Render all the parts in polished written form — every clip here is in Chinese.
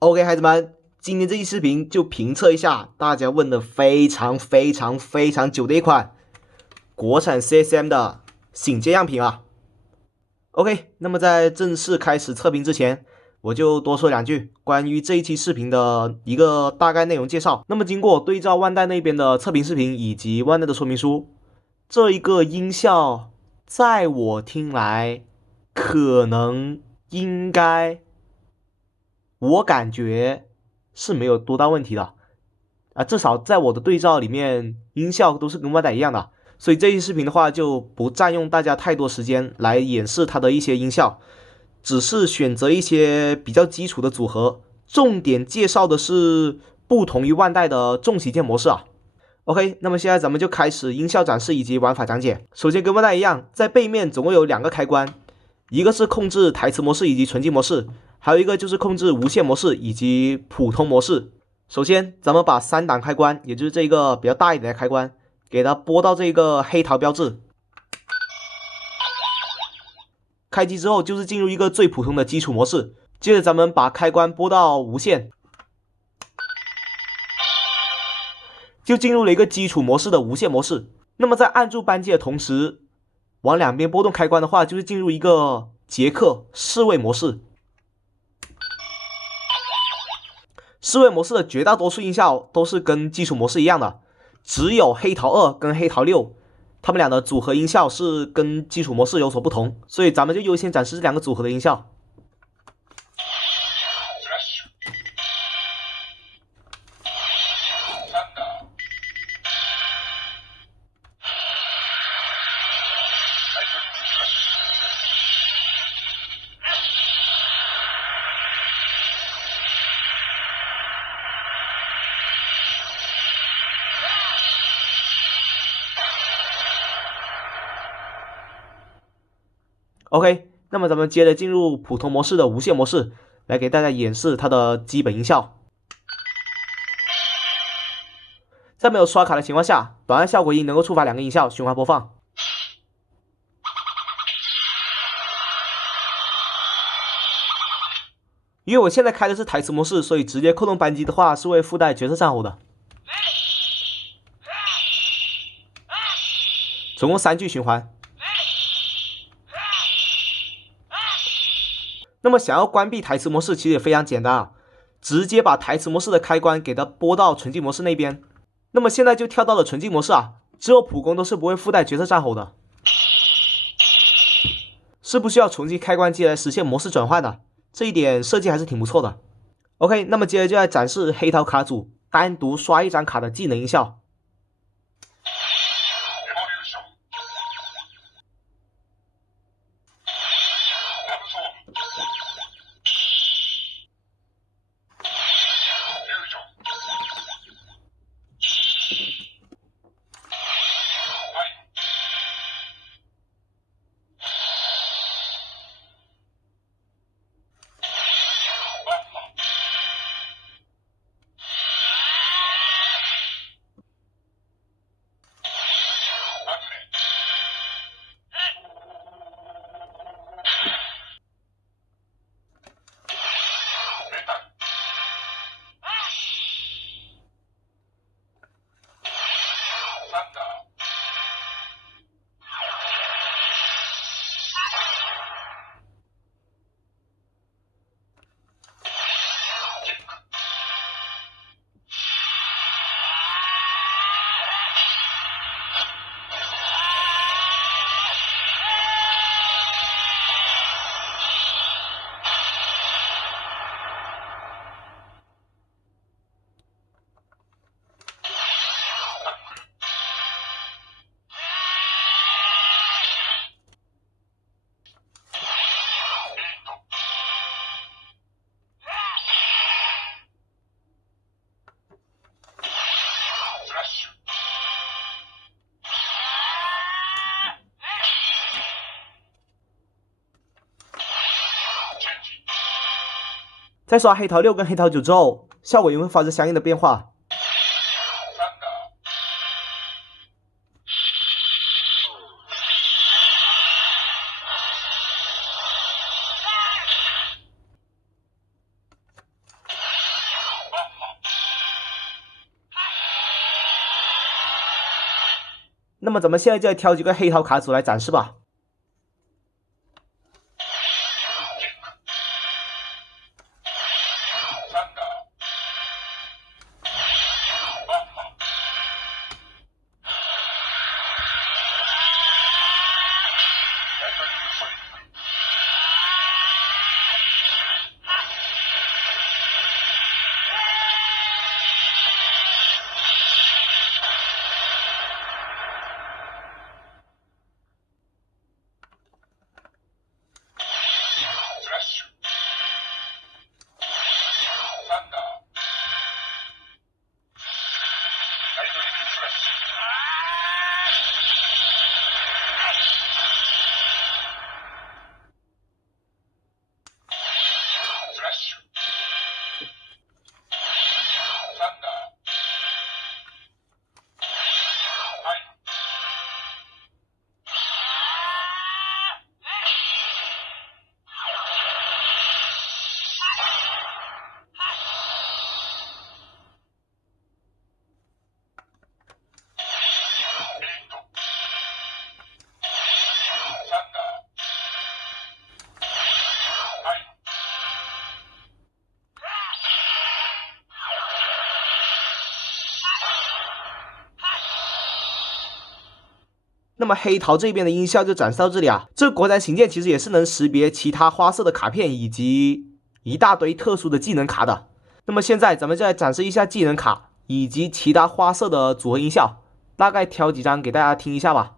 OK， 孩子们，今天这期视频就评测一下大家问的非常久的一款国产 CSM 的醒阶样品啊。OK， 那么在正式开始测评之前，我就多说两句关于这一期视频的一个大概内容介绍。那么经过对照万代那边的测评视频以及万代的说明书，这一个音效在我听来可能应该我感觉是没有多大问题的啊，至少在我的对照里面，音效都是跟万代一样的。所以这期视频的话，就不占用大家太多时间来演示它的一些音效，只是选择一些比较基础的组合，重点介绍的是不同于万代的重旗舰模式啊。OK， 那么现在咱们就开始音效展示以及玩法讲解。首先跟万代一样，在背面总共有两个开关，一个是控制台词模式以及纯净模式，还有一个就是控制无线模式以及普通模式。首先，咱们把3档开关，也就是这个比较大一点的开关，给它拨到这个黑桃标志。开机之后就是进入一个最普通的基础模式。接着咱们把开关拨到无线，就进入了一个基础模式的无线模式。那么在按住扳机的同时，往两边拨动开关的话，就是进入一个杰克侍卫模式。侍卫模式的绝大多数音效都是跟基础模式一样的，只有黑桃2跟黑桃6，它们俩的组合音效是跟基础模式有所不同，所以咱们就优先展示这两个组合的音效。OK， 那么咱们接着进入普通模式的无线模式，来给大家演示它的基本音效。在没有刷卡的情况下，短按效果音能够触发两个音效循环播放。因为我现在开的是台词模式，所以直接扣动扳机的话是会附带角色战吼的。总共3句循环。那么想要关闭台词模式其实也非常简单啊，直接把台词模式的开关给它拨到纯净模式那边。那么现在就跳到了纯净模式啊，之后普攻都是不会附带角色战吼的，是不需要重启开关机来实现模式转换的，这一点设计还是挺不错的。OK， 那么接着就来展示黑桃卡组单独刷一张卡的技能音效。在刷黑桃6跟黑桃9之后，效果也会发生相应的变化。那么咱们现在就来挑几个黑桃卡组来展示吧。那么黑桃这边的音效就展示到这里啊。这国产行剑其实也是能识别其他花色的卡片以及一大堆特殊的技能卡的。那么现在咱们就来展示一下技能卡以及其他花色的组合音效，大概挑几张给大家听一下吧。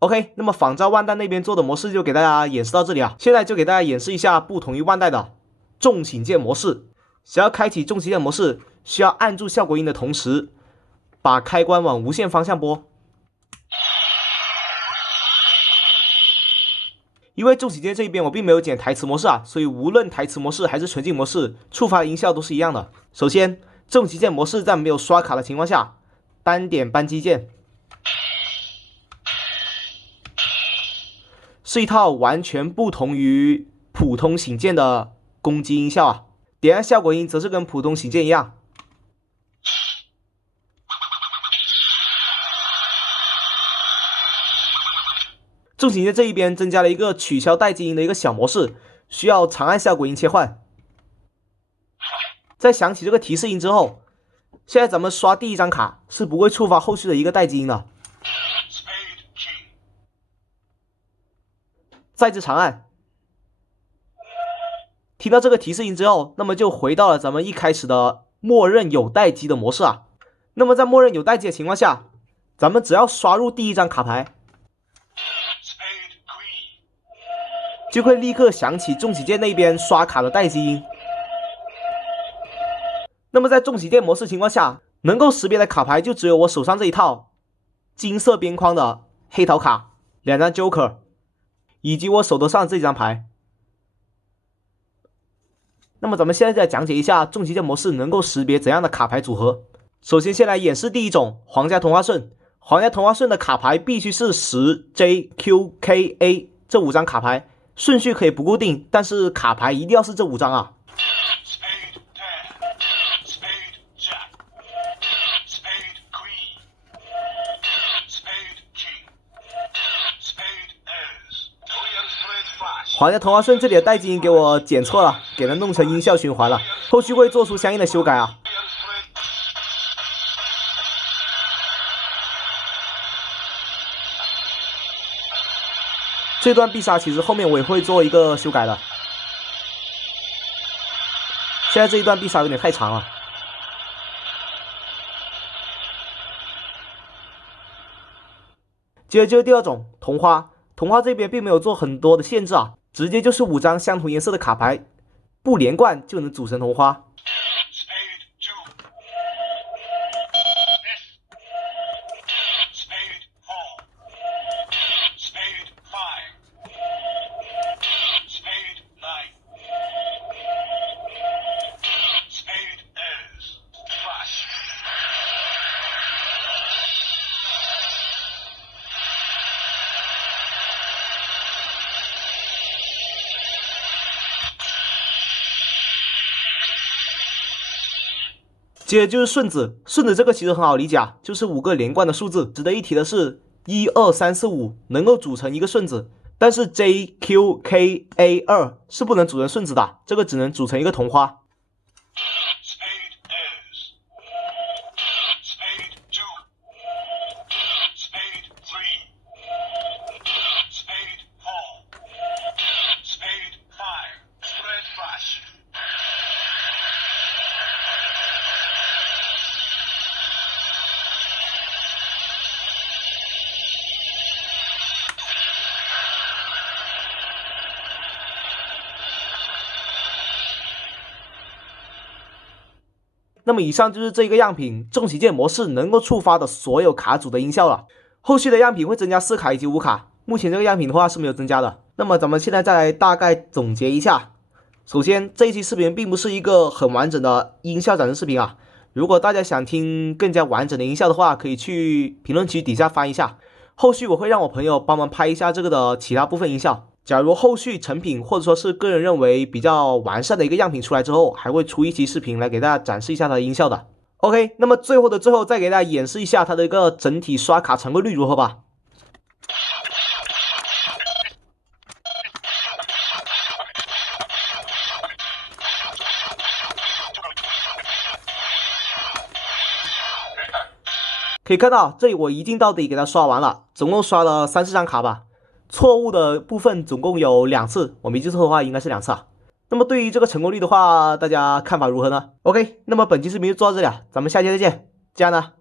OK， 那么仿照万代那边做的模式就给大家演示到这里啊。现在就给大家演示一下不同于万代的重型剑模式。想要开启重型剑模式，需要按住效果音的同时，把开关往无限方向拨。因为重型剑这一边我并没有剪台词模式啊，所以无论台词模式还是纯净模式，触发的音效都是一样的。首先，重型剑模式在没有刷卡的情况下，单点扳机键。是一套完全不同于普通型剑的攻击音效啊！点按效果音则是跟普通醒键一样。重醒键这一边增加了一个取消待机音的一个小模式，需要长按效果音切换。在响起这个提示音之后，现在咱们刷第一张卡是不会触发后续的一个待机音的。再次长按，听到这个提示音之后，那么就回到了咱们一开始的默认有待机的模式啊。那么在默认有待机的情况下，咱们只要刷入第一张卡牌，就会立刻响起重启键那边刷卡的待机音。那么在重启键模式情况下，能够识别的卡牌就只有我手上这一套金色边框的黑桃卡、2张 Joker， 以及我手头上这张牌。那么咱们现在再讲解一下重启键模式能够识别怎样的卡牌组合。首先先来演示第一种皇家同花顺。皇家同花顺的卡牌必须是10、J、Q、K、A 这5张卡牌，顺序可以不固定，但是卡牌一定要是这5张啊。皇家同花顺这里的待机音给我剪错了，给它弄成音效循环了，后续会做出相应的修改啊。这段必杀其实后面我也会做一个修改的，现在这一段必杀有点太长了。接着就是第二种同花，同花这边并没有做很多的限制啊，直接就是5张相同颜色的卡牌，不连贯就能组成同花。接着就是顺子，顺子这个其实很好理解啊，就是5个连贯的数字。值得一提的是，1、2、3、4、5能够组成一个顺子，但是 J、Q、K、A、2是不能组成顺子的，这个只能组成一个同花。那么以上就是这一个样品重启键模式能够触发的所有卡组的音效了。后续的样品会增加4卡以及5卡，目前这个样品的话是没有增加的。那么咱们现在再来大概总结一下。首先，这一期视频并不是一个很完整的音效展示视频啊。如果大家想听更加完整的音效的话，可以去评论区底下翻一下。后续我会让我朋友帮忙拍一下这个的其他部分音效。假如后续成品或者说是个人认为比较完善的一个样品出来之后，还会出一期视频来给大家展示一下它的音效的。OK， 那么最后的最后再给大家演示一下它的一个整体刷卡成功率如何吧。可以看到这里我一镜到底给它刷完了，总共刷了3、4张卡吧。错误的部分总共有2次，我没记错的话应该是2次啊。那么对于这个成功率的话，大家看法如何呢 ？OK， 那么本期视频就做到这里了，咱们下期再见，加油呢！